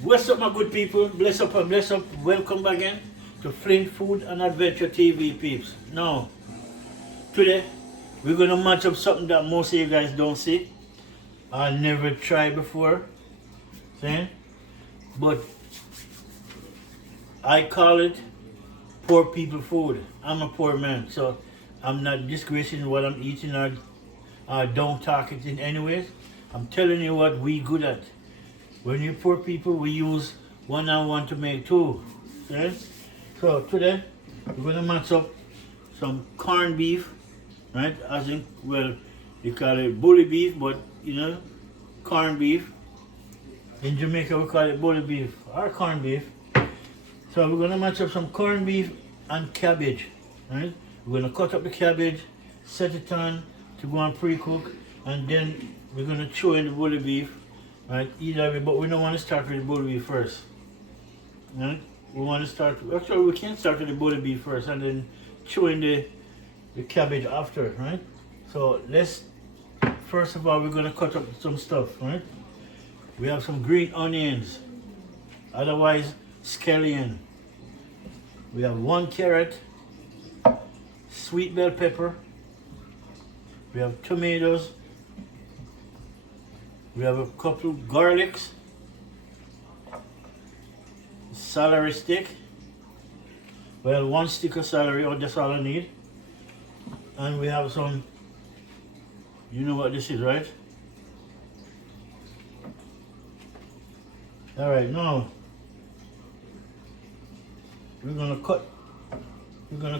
What's up, my good people? Bless up and bless up. Welcome back again to Flint Food and Adventure TV, peeps. Now, today we're gonna match up something that most of you guys don't see. I never tried before, see? But I call it poor people food. I'm a poor man, so I'm not disgracing what I'm eating or don't talk it in any ways. I'm telling you what we good at. When you poor people, we use one and one to make two. Okay? So today we're gonna match up some corned beef, right? As in, well, you call it bully beef, but you know, corned beef. In Jamaica we call it bully beef or corned beef. So we're gonna match up some corned beef and cabbage, right? We're gonna cut up the cabbage, set it on to go and pre-cook, and then we're gonna throw in the bully beef. Right, either way, but we don't want to start with the bully beef first. Right? We want to start, actually we can start with the bully beef first and then throw in the cabbage after, right? So let's, first of all, we're going to cut up some stuff, right? We have some green onions, otherwise skellion. We have 1 carrot, sweet bell pepper. We have tomatoes. We have a couple garlics, celery stick. Well, 1 stick of celery, or that's all I need. And we have some, you know what this is, right? All right, now we're gonna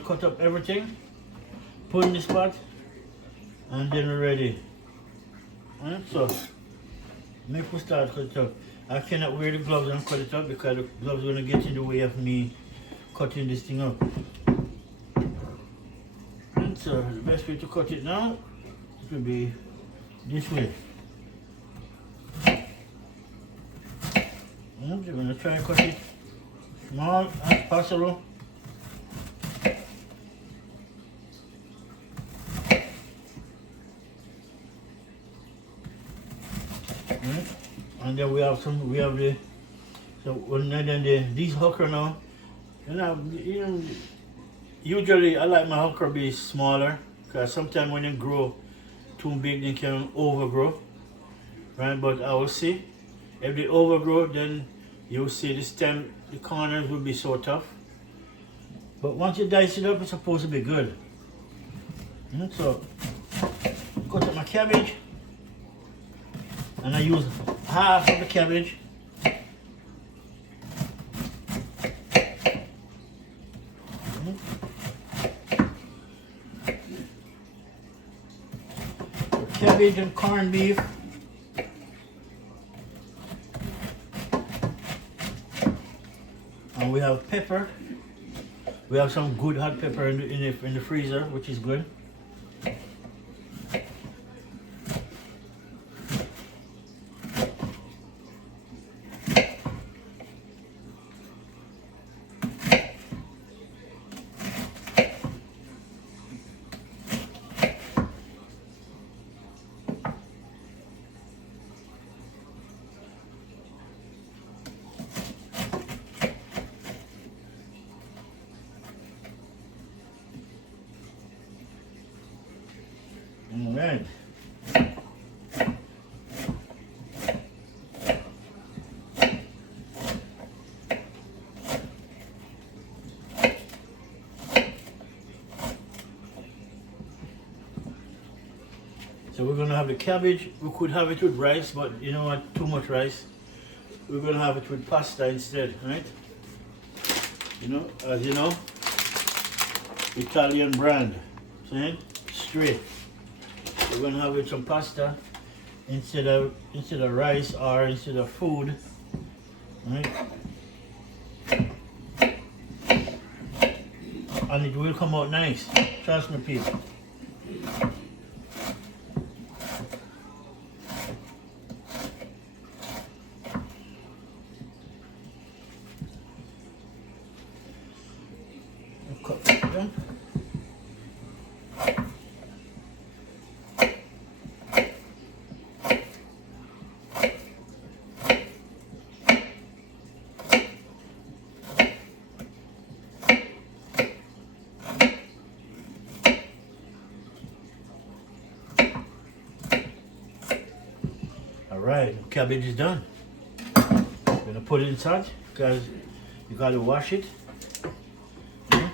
cut up everything, put in this pot, and then we're ready. All right, so. Make we start cut it up. I cannot wear the gloves and cut it up because the gloves are going to get in the way of me cutting this thing up. And so the best way to cut it now will be this way. And you're going to try and cut it small as possible. And then we have these hooker now. Usually I like my hooker be smaller because sometimes when they grow too big they can overgrow, right? But I will see if they overgrow, then you'll see the stem, the corners will be so tough. But once you dice it up, it's supposed to be good. So cut up my cabbage. And I use half of the cabbage. Cabbage and corned beef. And we have pepper. We have some good hot pepper in the freezer, which is good. All right. So we're gonna have the cabbage. We could have it with rice, but you know what? Too much rice. We're gonna have it with pasta instead, right? You know, as you know, Italian brand, see? Straight. We're gonna have it with some pasta instead of rice or instead of food, right? And it will come out nice. Trust me, people. Cut it down. Right, cabbage is done. I'm gonna put it inside because you gotta wash it. Yeah.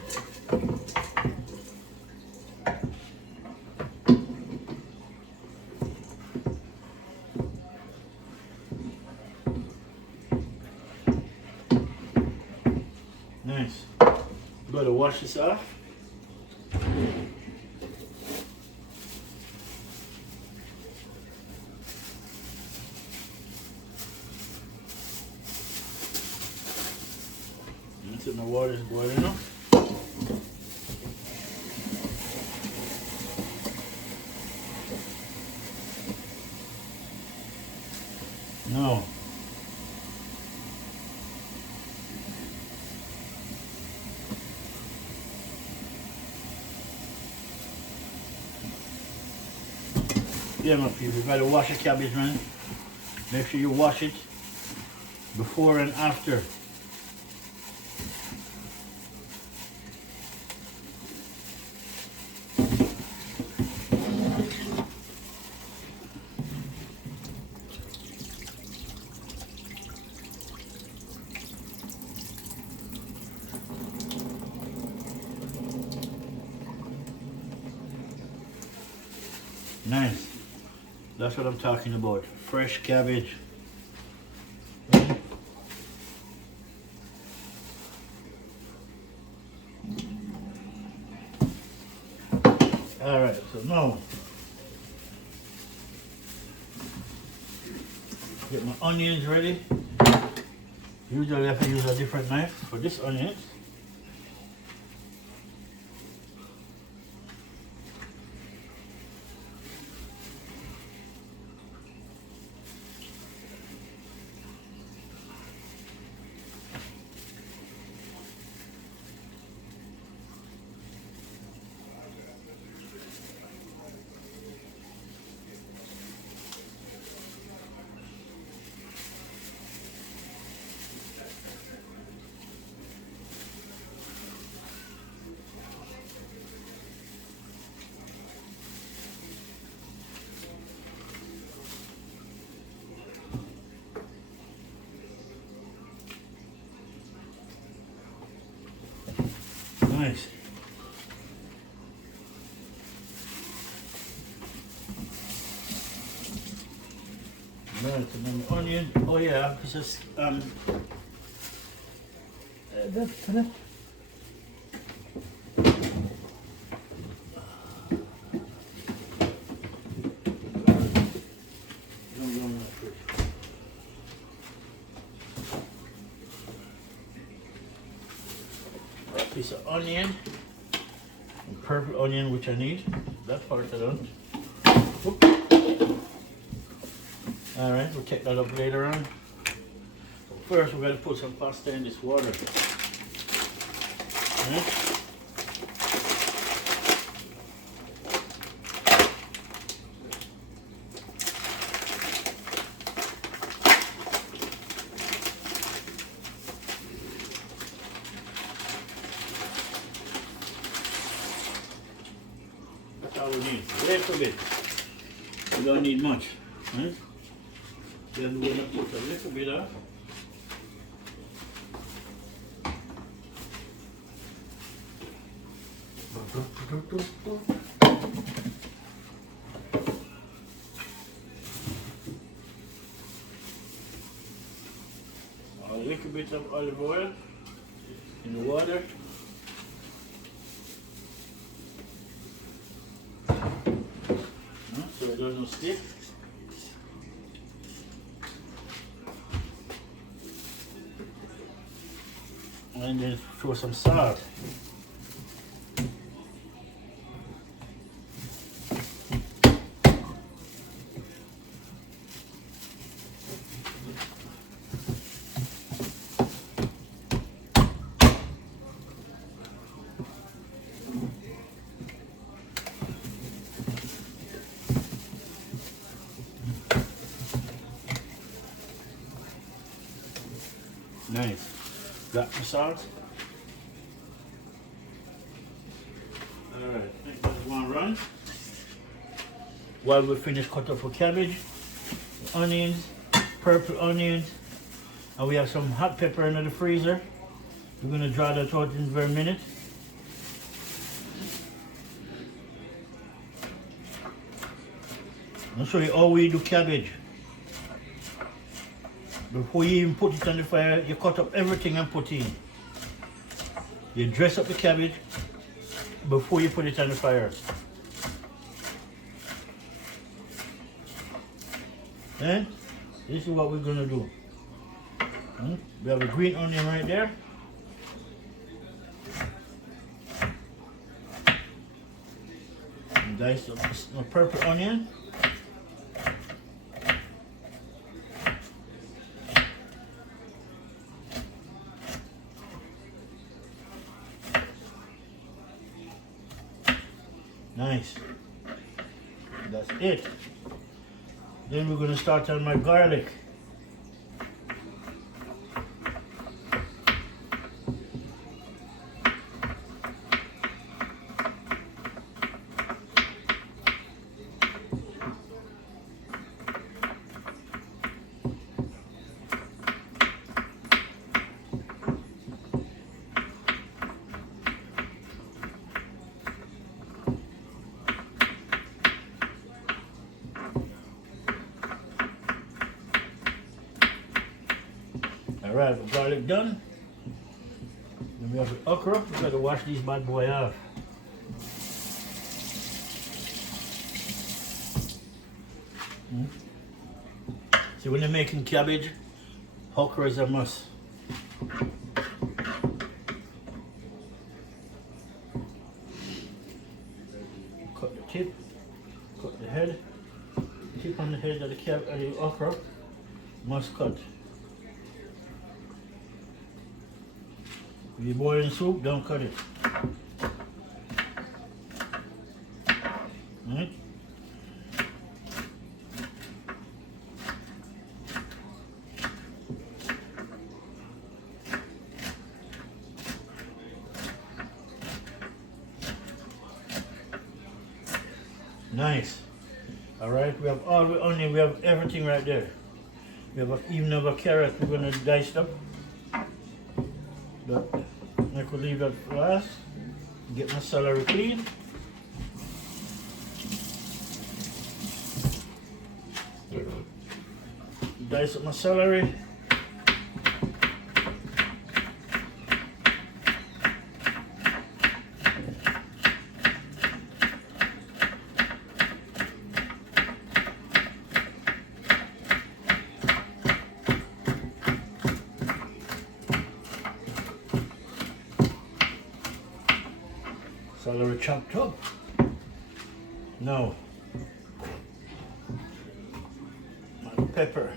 Nice. Gotta wash this off. Until the water is boiling up. No. Yeah, my people, you gotta wash your cabbage, man. Make sure you wash it before and after. Nice. That's what I'm talking about. Fresh cabbage. Alright, so now get my onions ready. Usually I have to use a different knife for this onion. Nice. Right, and then the onion. Oh yeah, this is that. Piece of onion, and purple onion, which I need. That part I don't. All right, we'll take that up later on. First, we're going to put some pasta in this water. All right. That's all we need. A little bit. We don't need much. Right? Then we're going to put a little bit of a little bit of olive oil in the water. So it doesn't stick. And then throw some salt. Nice. Got the salt. Alright, I think that's one run. While we finish cut up our cabbage, onions, purple onions, and we have some hot pepper in the freezer. We're going to draw that out in a very minute. I'll show you how we do cabbage. Before you even put it on the fire, you cut up everything and put in. You dress up the cabbage before you put it on the fire. And this is what we're going to do. We have a green onion right there. And dice up a purple onion. Nice. That's it. Then we're going to start on my garlic. Alright, the garlic done. Then we have the okra. We gotta wash these bad boy off. See, when you're making cabbage, okra is a must. Cut the tip, cut the head. Tip on the head of the okra must cut. If you're boiling soup, don't cut it. Right? Nice. Alright, we have all the onion, we have everything right there. We have even have a carrot we're going to dice up. But I could leave that for last. Get my celery clean. Dice up my celery. Celery chopped up. No. My pepper.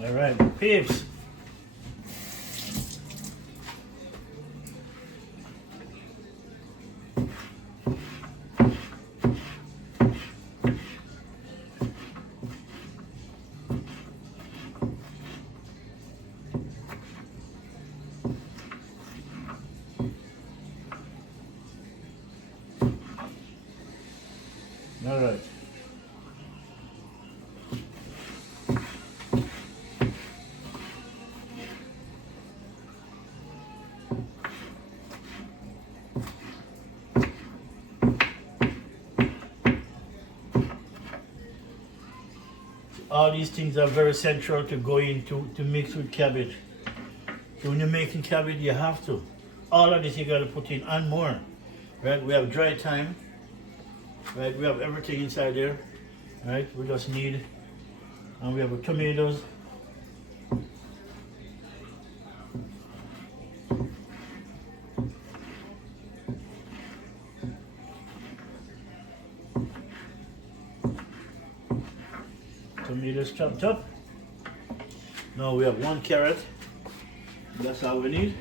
All right, peeps. All right. All these things are very central to go into to mix with cabbage. So when you're making cabbage, you have to. All of this you gotta put in and more. Right? We have dry thyme. Right? We have everything inside there. Right? We just need, and we have tomatoes. Tomatoes chopped up. Now we have 1 carrot. That's all we need.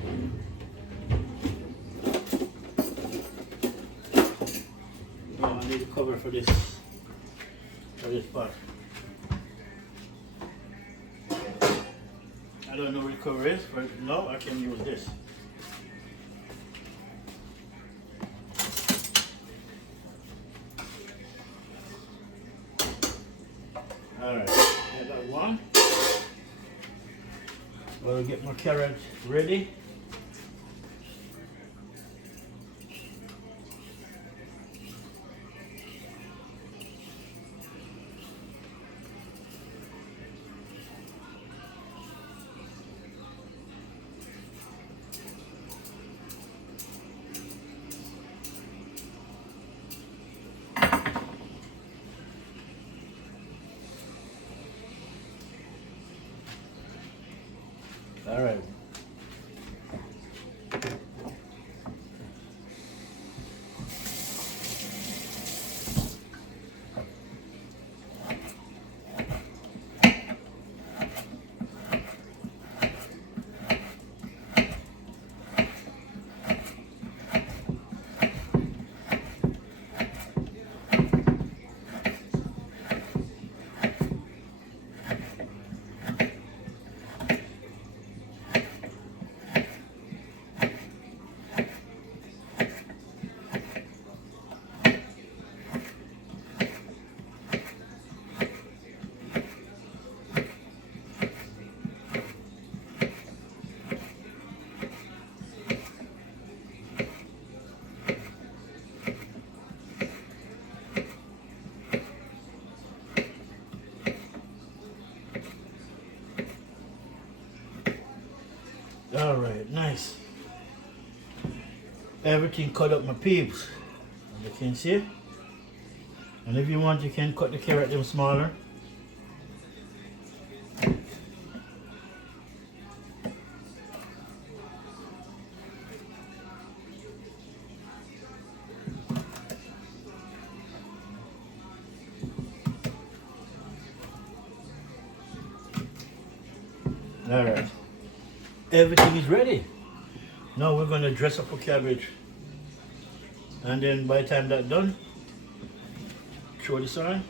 Now I need a cover for this pot. I don't know what the cover is, but now I can use this. Alright, I got 1. I'll get my carrot ready. All right. All right, nice. Everything cut up, my peeps. As you can see. And if you want, you can cut the carrot them smaller. All right. Everything is ready. Now we're going to dress up a cabbage. And then by the time that's done, throw this on.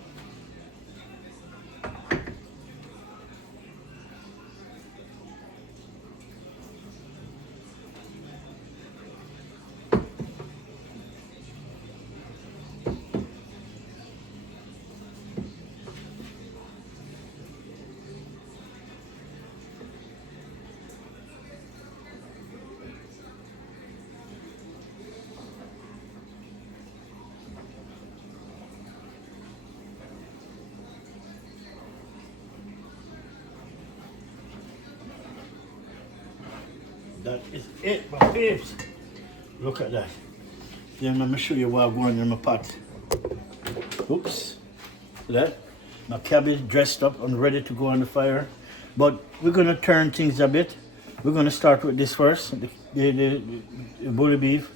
That is it, my peeps. Look at that. Then let me show you what I'm going in my pot. Oops. See that? My cabbage dressed up and ready to go on the fire. But we're going to turn things a bit. We're going to start with this first, the bully beef.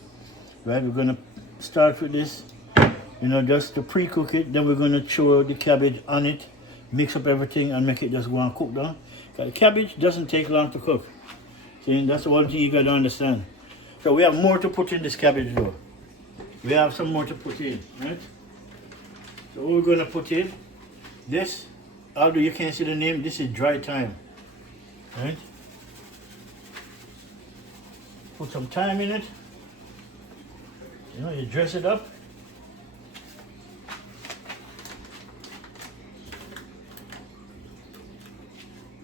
Right? We're going to start with this, you know, just to pre-cook it. Then we're going to throw the cabbage on it, mix up everything and make it just go and cook down. Because the cabbage doesn't take long to cook. See, that's the one thing you got to understand. So we have more to put in this cabbage though. We have some more to put in, right? So we're going to put in this, although you can't see the name, this is dry thyme, right? Put some thyme in it. You know, you dress it up.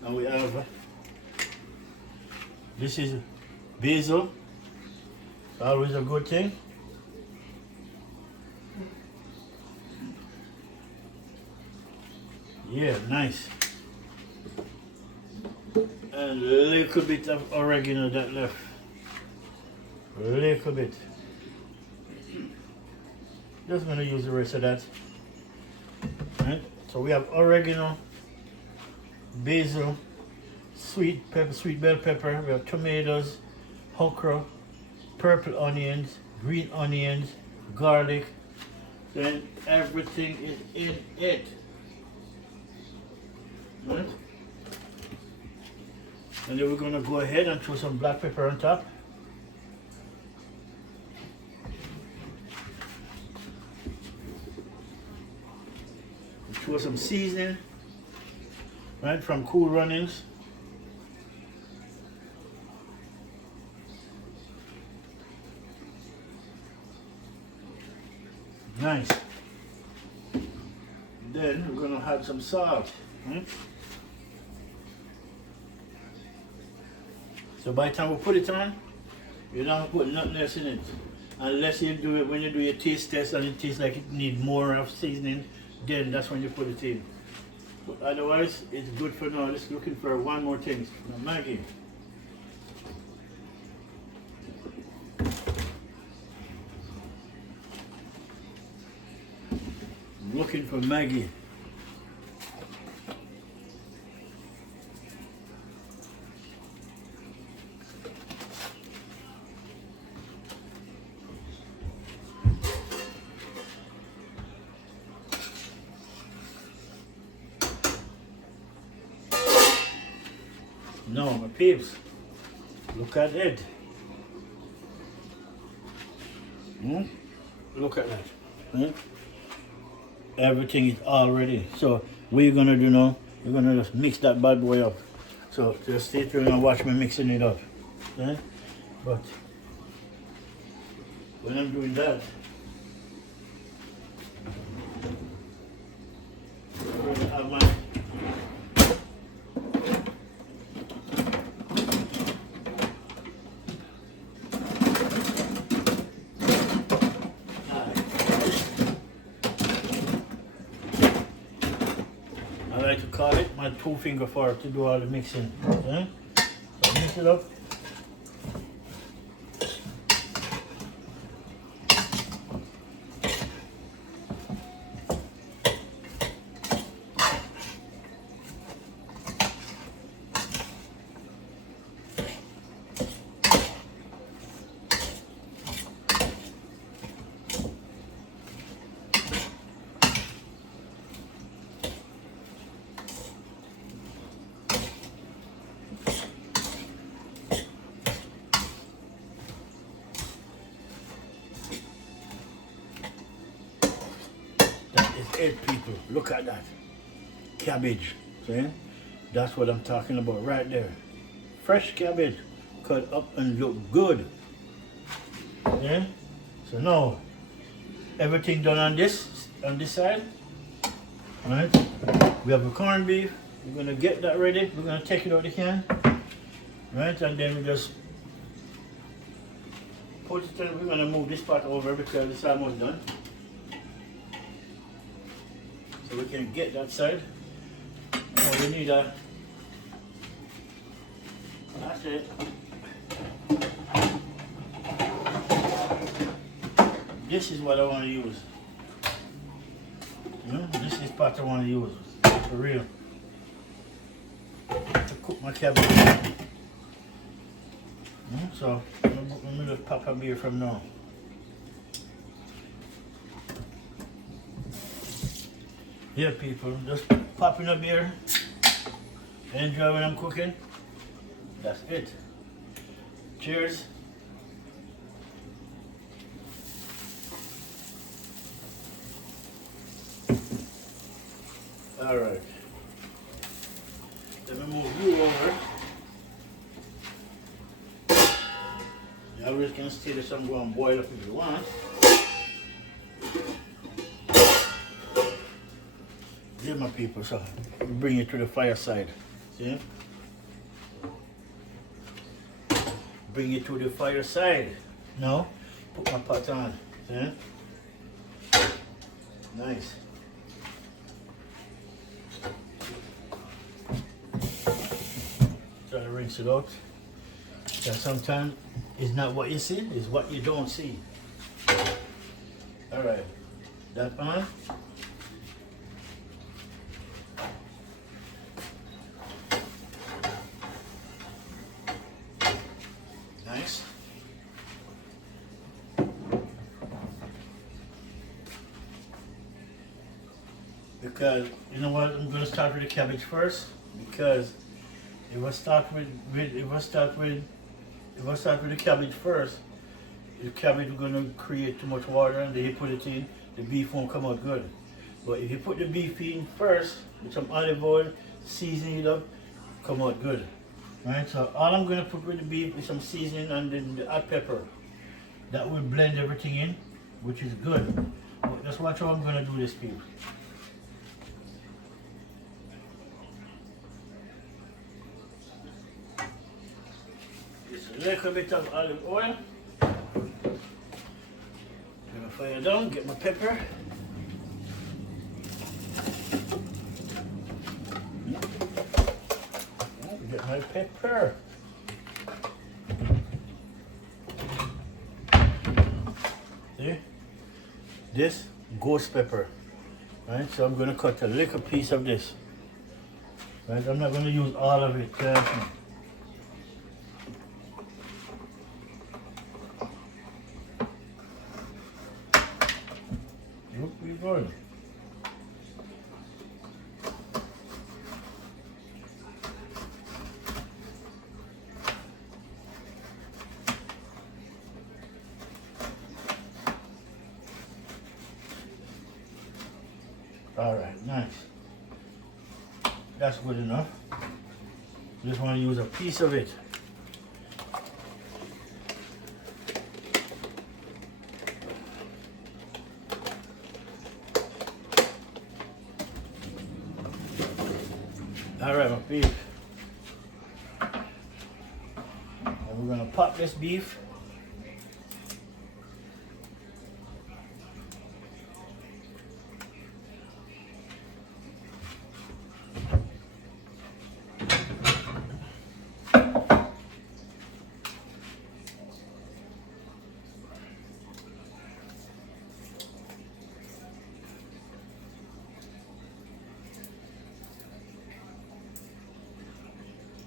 And we have, this is basil, always a good thing. Yeah, nice. And a little bit of oregano that left. A little bit. Just gonna use the rest of that. Right? So we have oregano, basil, sweet pepper, sweet bell pepper. We have tomatoes, okra, purple onions, green onions, garlic. Then everything is in it. Right? And then we're gonna go ahead and throw some black pepper on top. Throw some seasoning, right, from Cool Runnings. Nice. Then we're gonna add some salt. Right? So by the time we put it on, you don't put nothing else in it. Unless you do it when you do your taste test and it tastes like it needs more of seasoning, then that's when you put it in. But otherwise, it's good for now. Just looking for one more thing. Now, Maggie. I'm looking for Maggie. No, my peeps, look at it. Look at that. Everything is all ready. So what you're gonna do now, you're gonna just mix that bad boy up. So just stay tuned and watch me mixing it up. But when I'm doing that, I'm gonna have my I like to call it my 2-finger fork to do all the mixing. Okay? So mix it up. It, people, look at that cabbage. See, that's what I'm talking about right there. Fresh cabbage cut up and look good. Yeah. So now everything done on this side. Right. We have a corned beef. We're gonna get that ready. We're gonna take it out of the can. Right, and then we just put it in. We're gonna move this part over because it's almost done. So we can get that side. Oh, we need a, that's it. This is what I want to use. This is part I want to use, for real. To cook my cabbage. So, let me just pop a beer from now. Yeah, people, just popping a beer, enjoy when I'm cooking. That's it. Cheers. All right. Let me move you over. You always can stay there, some go and boil up if you want. Yeah, my people, so we bring it to the fireside. See? Bring it to the fireside. Now, put my pot on. See? Nice. Try to rinse it out. Because sometimes it's not what you see, it's what you don't see. Alright. That on. Nice. Because, you know what, I'm going to start with the cabbage first. Because If I start with the cabbage first, the cabbage is gonna create too much water, and then you put it in, the beef won't come out good. But if you put the beef in first with some olive oil, season it up, come out good. Right? So all I'm gonna put with the beef is some seasoning and then the hot pepper. That will blend everything in, which is good. But just watch how I'm gonna do this, people. Just a little bit of olive oil. Gonna fire down, get my pepper. Get my pepper. See? This ghost pepper. Right? So I'm gonna cut a little piece of this. Right? I'm not gonna use all of it. Look, we're going. Alright, nice. That's good enough. Just want to use a piece of it. Alright, my beef. And we're going to pop this beef.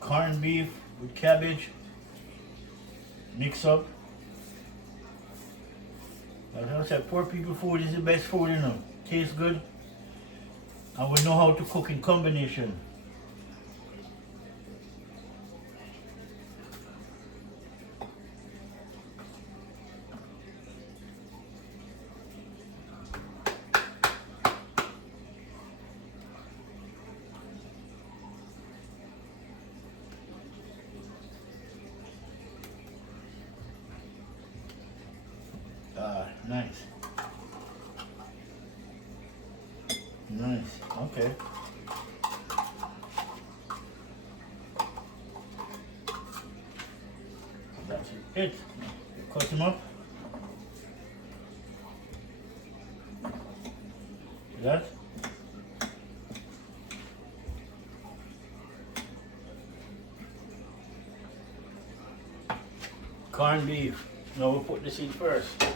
Corned beef with cabbage, mix up. As I said, poor people food is the best food, you know. Tastes good, and we know how to cook in combination. Nice. Nice. Okay. That's it. Cut them up. That. Corned beef. Now we'll put this in first.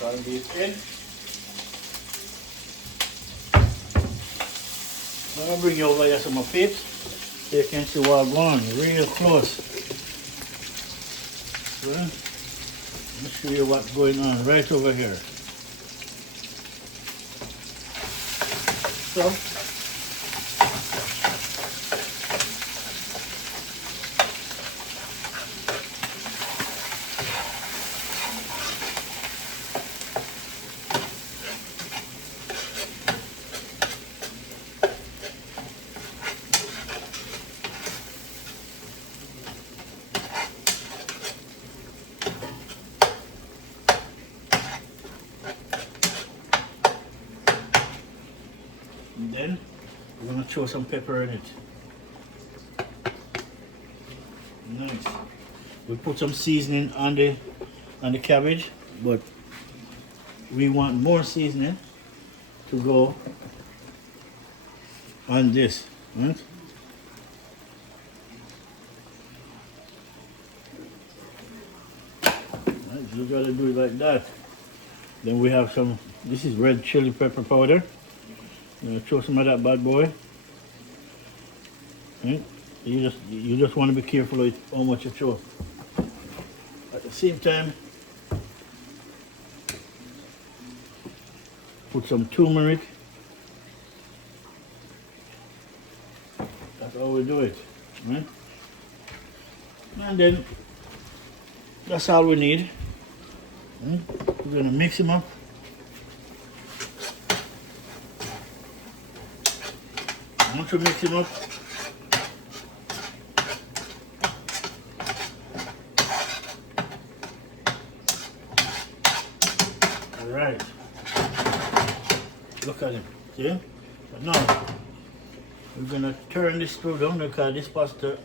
Corned beef in. I'm going to bring you over here some of it so you can see what I'm going real close. Well, let me show you what's going on right over here. So, and then we're going to throw some pepper in it. Nice. We put some seasoning on the cabbage, but we want more seasoning to go on this, right? Right, you gotta do it like that. Then we have some, this is red chili pepper powder. I'm gonna throw some of that bad boy. Right? You just want to be careful with how much you throw. At the same time, put some turmeric. That's how we do it. Right? And then that's all we need. We're gonna mix them up. Once we mix them up, all right. Look at him. See? But now we're gonna turn this screw down because this pasta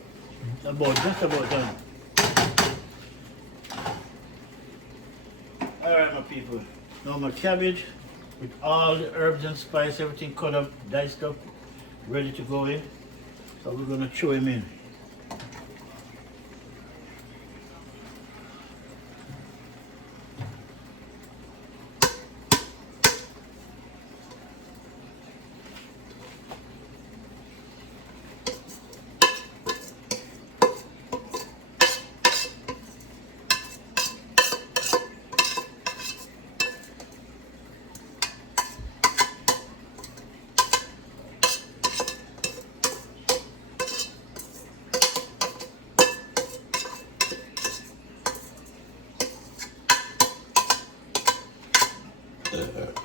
just about done. Alright my people. Now my cabbage with all the herbs and spice, everything cut up, diced up, ready to go in. So we're gonna throw him in.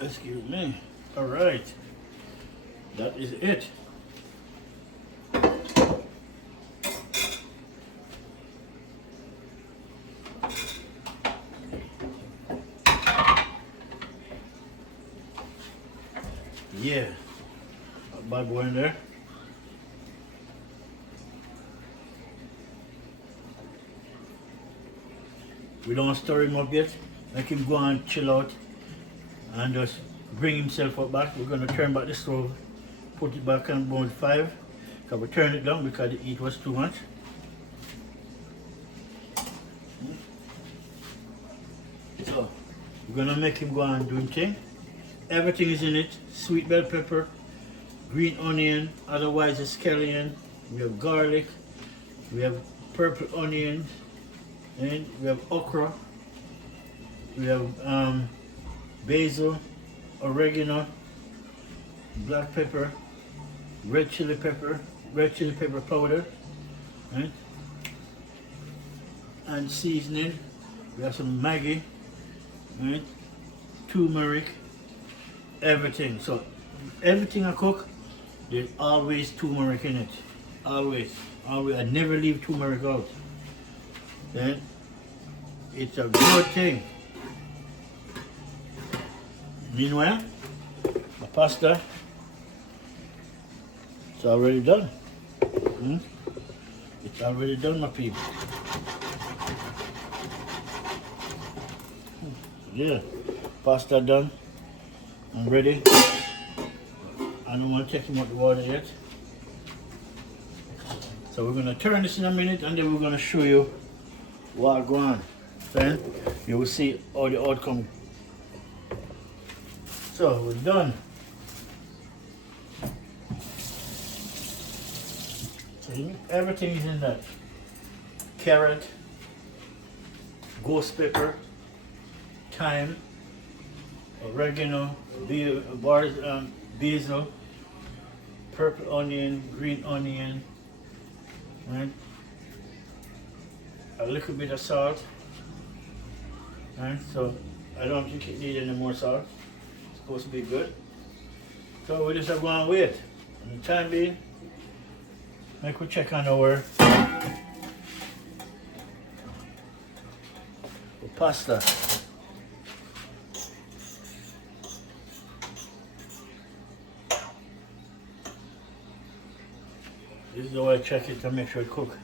Excuse me. All right, that is it. Yeah, a bad boy in there. We don't stir him up yet. Let him go and chill out and just bring himself up back. We're going to turn back the stove, put it back on about 5, because we turned it down because the heat was too much. So we're going to make him go and do his thing. Everything is in it: sweet bell pepper, green onion, otherwise a skellion. We have garlic, we have purple onions, and we have okra, we have basil, oregano, black pepper, red chili pepper powder, right? And seasoning. We have some Maggie, right? Turmeric, everything. So everything I cook, there's always turmeric in it. Always. I never leave turmeric out. Then it's a good thing. Meanwhile, the pasta, it's already done. It's already done, my people. Yeah, pasta done. I'm ready. I don't want to take him out the water yet. So we're going to turn this in a minute and then we're going to show you what going on. Then you will see all the outcome. So we're done. So everything is in that. Carrot, ghost pepper, thyme, oregano, basil, purple onion, green onion, right? A little bit of salt, right? So I don't think it needs any more salt. It's supposed to be good. So we just have one wait. In the time being, make we check on our pasta. This is the way I check it to make sure it cooks.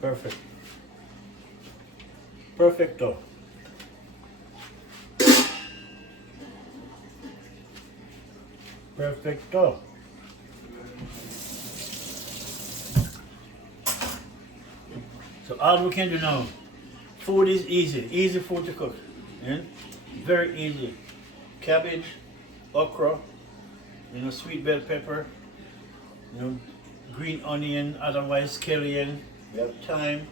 Perfect. Perfecto. Perfecto. So all we can do now, food is easy food to cook. Yeah? Very easy. Cabbage, okra, sweet bell pepper, green onion, otherwise skellion. We have thyme,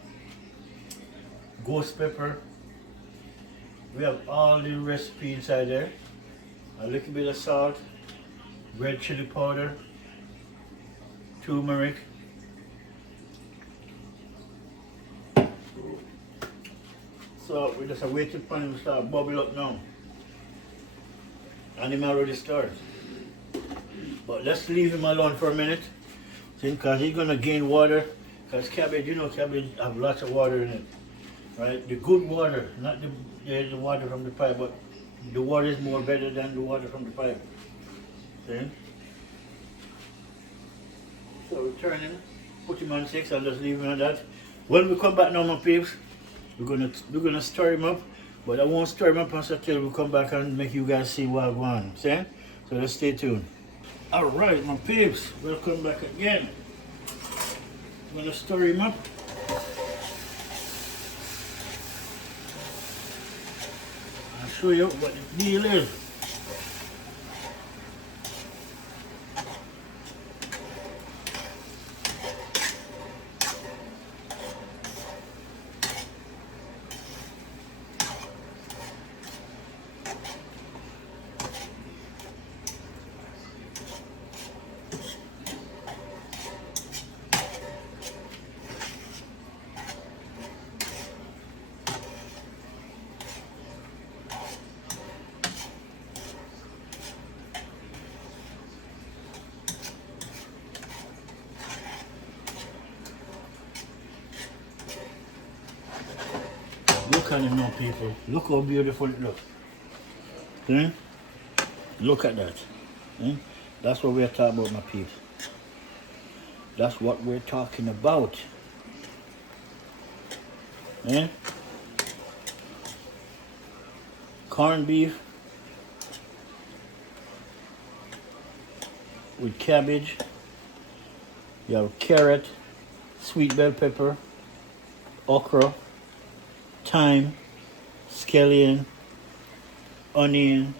ghost pepper. We have all the recipe inside there. A little bit of salt, red chili powder, turmeric. So we just wait till pan to start bubble up now. And him already started. But let's leave him alone for a minute. Because he's gonna gain water. Because cabbage, cabbage have lots of water in it. Right? The good water, not the water from the pipe, but the water is more better than the water from the pipe. See? So we turn him, put him on 6 and just leave him on that. When we come back now, my peeps, we're gonna stir him up, but I won't stir him up until we come back and make you guys see what I want. See? So let's stay tuned. Alright, my peeps, welcome back again. I'm gonna stir him up. I'll show you what the deal is. Look at him now, people. Look how beautiful it looks. See? Look at that. See? That's what we're talking about, my peeps. That's what we're talking about. Eh? Corned beef with cabbage. You have carrot, sweet bell pepper, okra, thyme, skellion, onion,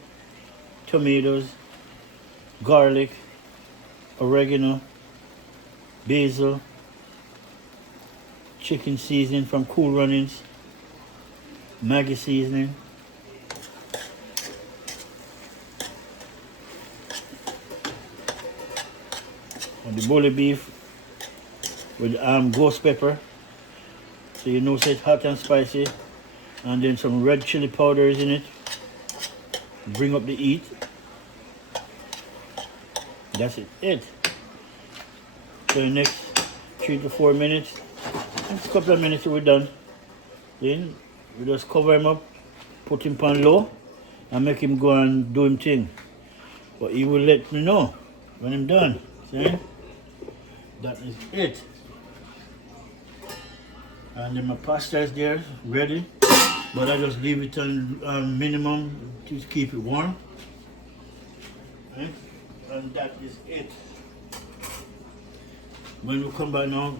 tomatoes, garlic, oregano, basil, chicken seasoning from Cool Runnings, Maggie seasoning, and the bully beef with ghost pepper, so it's hot and spicy, and then some red chili powder is in it. Bring up the heat. That's it. So the next 3 to 4 minutes, a couple of minutes we're done. Then we just cover him up, put him on low, and make him go and do him thing. But he will let me know when I'm done. See? That is it. And then my pasta is there, ready. But I just leave it on minimum to keep it warm. Okay? And that is it. When we come back now,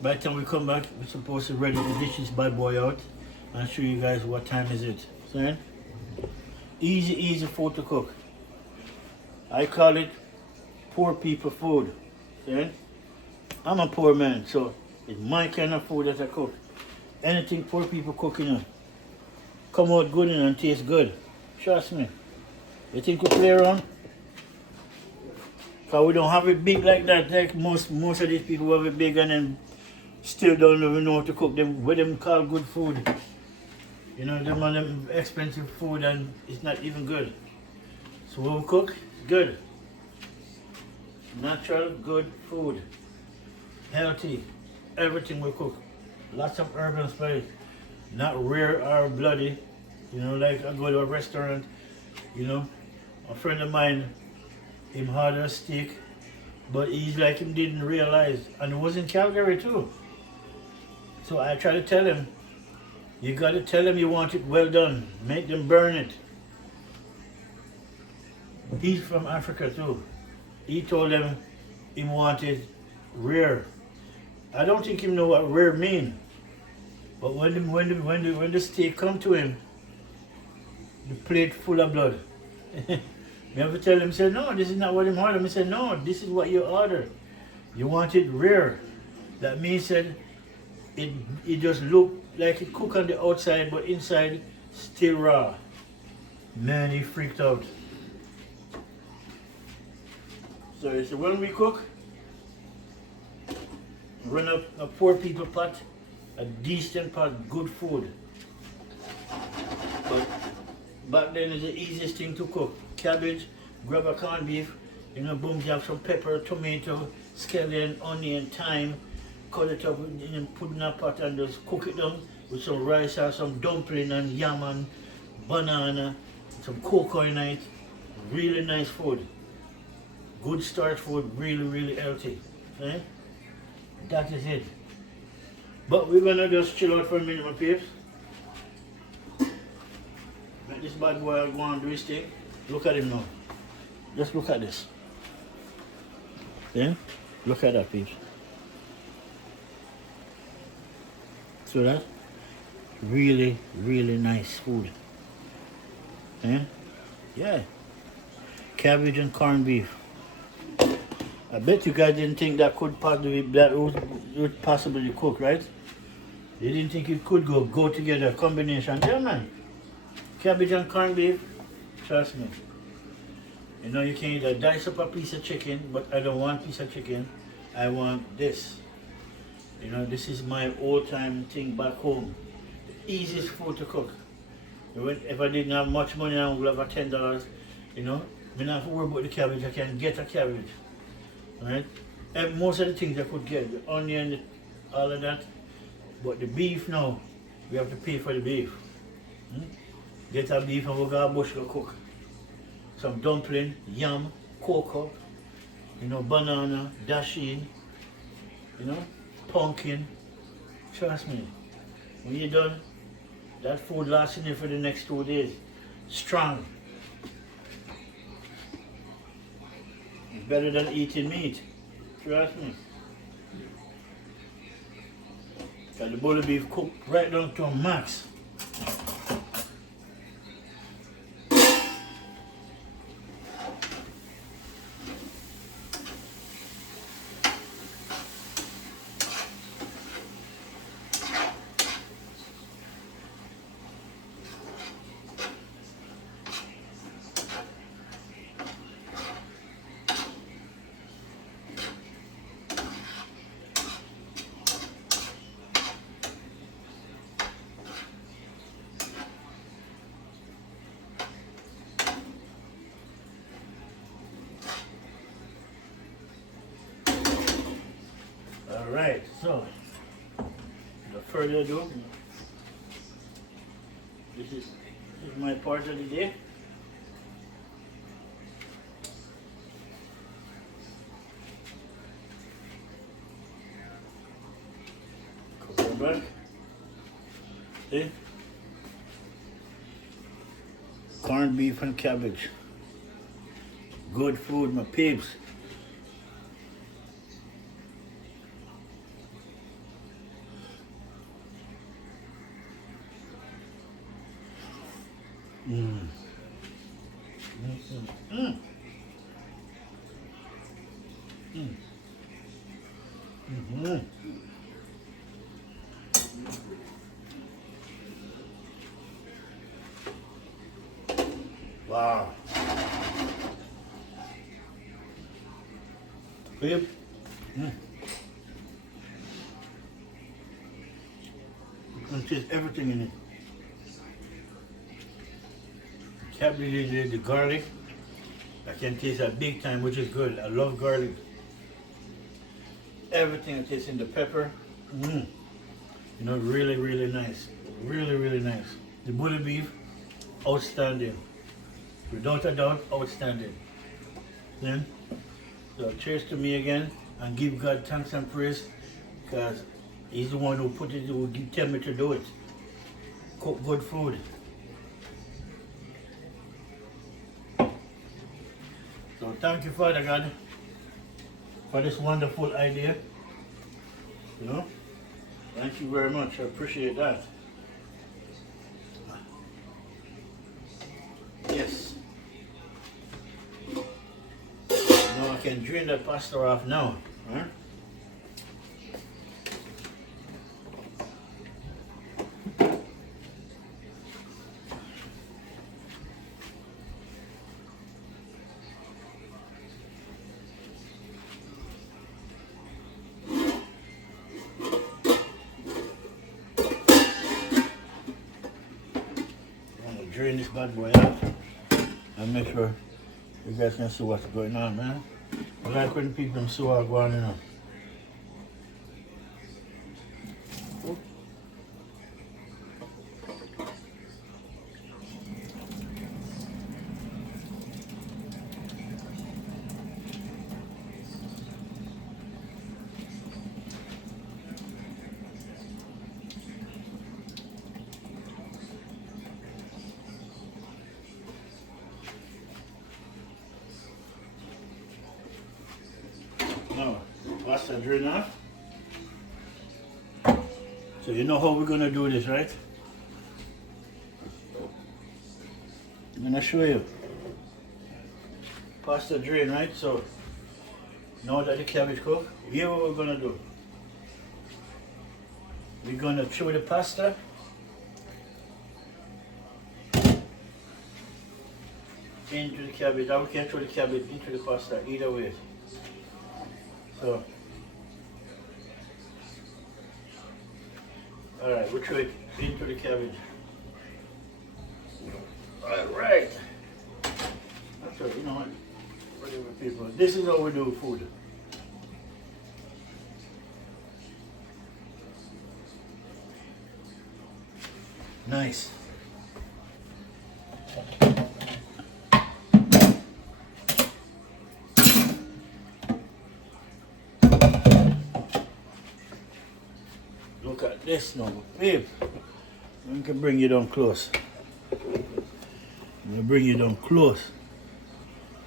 by the time we come back, we're supposed to ready the dishes bad boy out and show you guys what time is it. See? Easy food to cook. I call it poor people food. See? I'm a poor man, so it's my kind of food that I cook. Anything poor people cooking come out good and taste good. Trust me. You think we play around? Because we don't have it big like that. Like most of these people have it big and then still don't even know how to cook them. What them call good food. Them are them expensive food and it's not even good. So when we cook, it's good. Natural, good food. Healthy. Everything we cook. Lots of herbs and spice. Not rare or bloody. Like I go to a restaurant, a friend of mine, him had a steak, but he's like him didn't realize, and it was in Calgary too. So I try to tell him, you got to tell them you want it well done. Make them burn it. He's from Africa too. He told them he wanted rare. I don't think he know what rare mean. But when the steak come to him, the plate full of blood. Me have to tell him, say, no, this is not what him ordered. Me say, no, this is what you order. You want it rare. That means that it just look like it cook on the outside, but inside still raw. Man, he freaked out. So when we cook, run a 4 people pot, a decent pot, good food. But back then is the easiest thing to cook. Cabbage, grab a corned beef, boom, you have some pepper, tomato, scallion, onion, thyme, cut it up and put in a pot and just cook it down with some rice or some dumpling and yam and banana, some cocoa in it. Really nice food. Good starch food, really, really healthy. Okay? That is it. But we're gonna just chill out for a minute, my peeps. Let this bad boy go and do his thing. Look at him now. Just look at this. Yeah? Look at that, peeps. So that really, really nice food. Yeah? Yeah. Cabbage and corned beef. I bet you guys didn't think that would possibly cook, right? You didn't think it could go together, combination. Yeah, man. Cabbage and corned beef, trust me. You can either dice up a piece of chicken, but I don't want a piece of chicken. I want this. This is my all-time thing back home. The easiest food to cook. If I didn't have much money, I would have a $10. I don't have to worry about the cabbage. I can get a cabbage. Right? And most of the things I could get, the onion, all of that. But the beef now, we have to pay for the beef. Get a beef and we're going to bush to cook. Some dumpling, yam, cocoa, banana, dasheen, pumpkin. Trust me, when you're done, that food lasts in you for the next 2 days. Strong. It's better than eating meat. Trust me. Got the bully beef cooked right down to a max. Alright, so without further ado, this is my part of the day. Cover it back. See? Corned beef and cabbage. Good food, my peeps. Wow. Babe. You can taste everything in it. Cabbage, the garlic, I can taste that big time, which is good. I love garlic. Everything I taste in the pepper. Really, really nice. Really, really nice. The bully beef, outstanding. Without a doubt, outstanding. Then, so cheers to me again, and give God thanks and praise, because He's the one who put it, who tell me to do it. Cook good food. So thank you, Father God, for this wonderful idea. Thank you very much. I appreciate that. Yes. Now I can drain the pasta off now. Huh? Drain this bad boy out and make sure you guys can see what's going on, man. I like when people see what's going on. Now, pasta drain off. So you know how we're gonna do this, right? I'm gonna show you. Pasta drain, right? So now that the cabbage cooked, here's what we're gonna do. We're gonna throw the pasta into the cabbage. Now we can throw the cabbage into the pasta either way. So, alright, we'll throw it into the cabbage. Alright. That's right, you know what? Whatever people. This is how we do food. Nice. Look at this now, babe. I can bring you down close. I'm gonna bring you down close.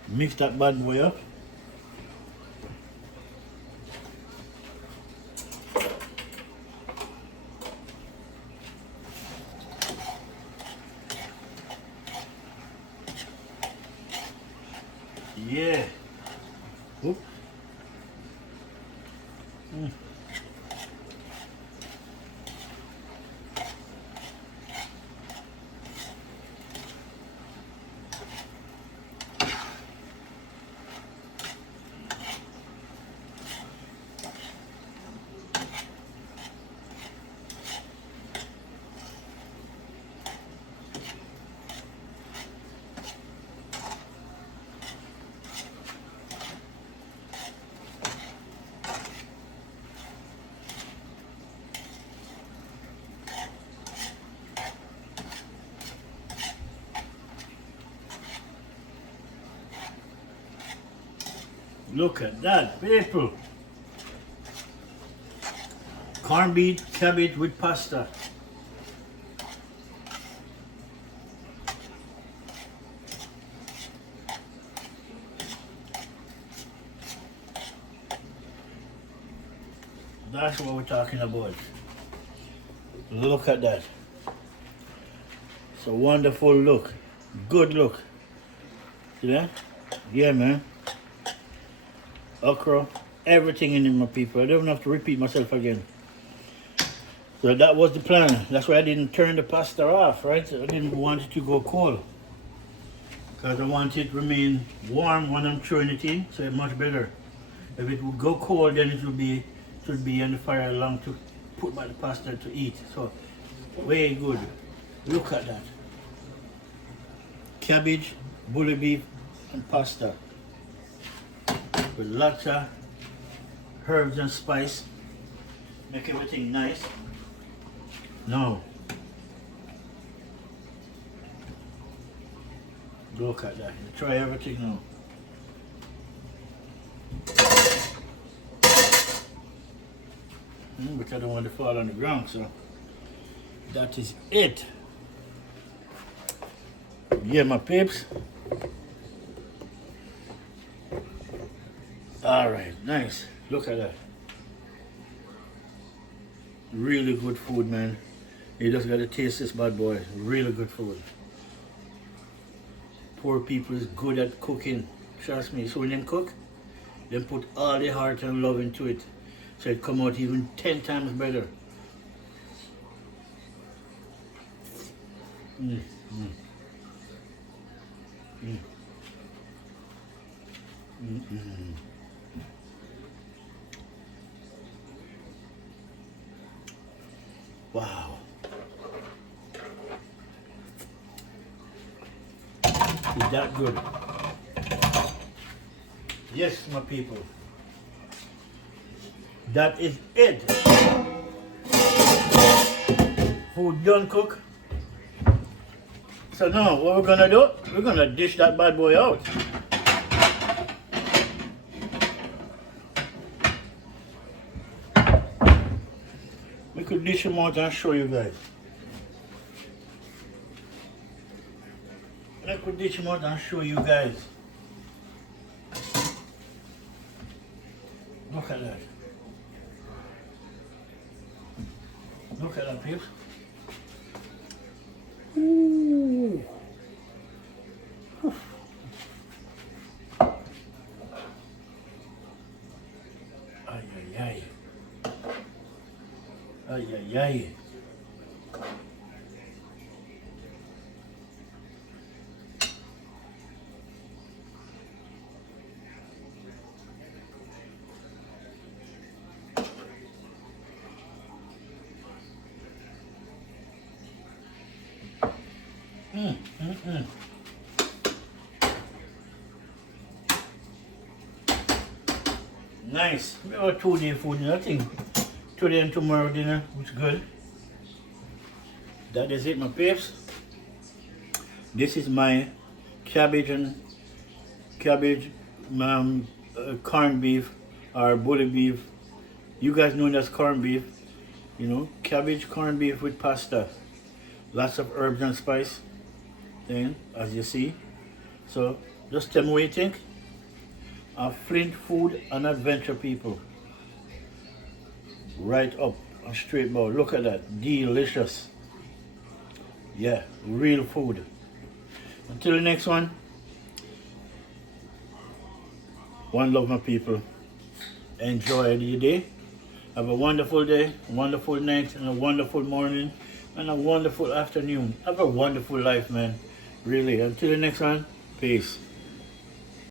Mix that bad boy up. Yeah. Oop. Look at that, people. Corned beef, cabbage with pasta. That's what we're talking about. Look at that. It's a wonderful look. Good look. See that? Yeah, man. Okra, everything in it, my people. I don't have to repeat myself again. So that was the plan. That's why I didn't turn the pasta off, right? So I didn't want it to go cold. Because I want it to remain warm when I'm throwing it in, so it's much better. If it would go cold, then it should be on the fire long to put my pasta to eat. So, way good. Look at that. Cabbage, bully beef, and pasta. With lots of herbs and spice. Make everything nice. Now, look at that. Try everything now. But I don't want to fall on the ground, so that is it. Yeah, my peeps. All right, nice. Look at that. Really good food, man. You just gotta taste this bad boy. Really good food. Poor people is good at cooking. Trust me. So when they cook, they put all their heart and love into it. So it come out even 10 times better. Mm, mm, mm. Mm, mm. Wow. Is that good? Yes, my people. That is it. Food done cook. So now what we're gonna do? We're gonna dish that bad boy out. We could dish him out and show you guys. I could dish him out and show you guys. Look at that. Look at that, peeps. Ooh. Ay, ay, ay. Ay, ay, ay. Nice. We have a 2-day food, I think. Today and tomorrow dinner, which is good. That is it, my peeps. This is my cabbage corned beef or bully beef. You guys know that's corned beef. You know, cabbage corned beef with pasta. Lots of herbs and spice. Then, as you see. So, just tell me what you think. Flint food and adventure, people. Right up and straight bowl. Look at that. Delicious. Yeah, real food. Until the next one. One love, my people. Enjoy the day. Have a wonderful day, wonderful night, and a wonderful morning, and a wonderful afternoon. Have a wonderful life, man. Really. Until the next one. Peace.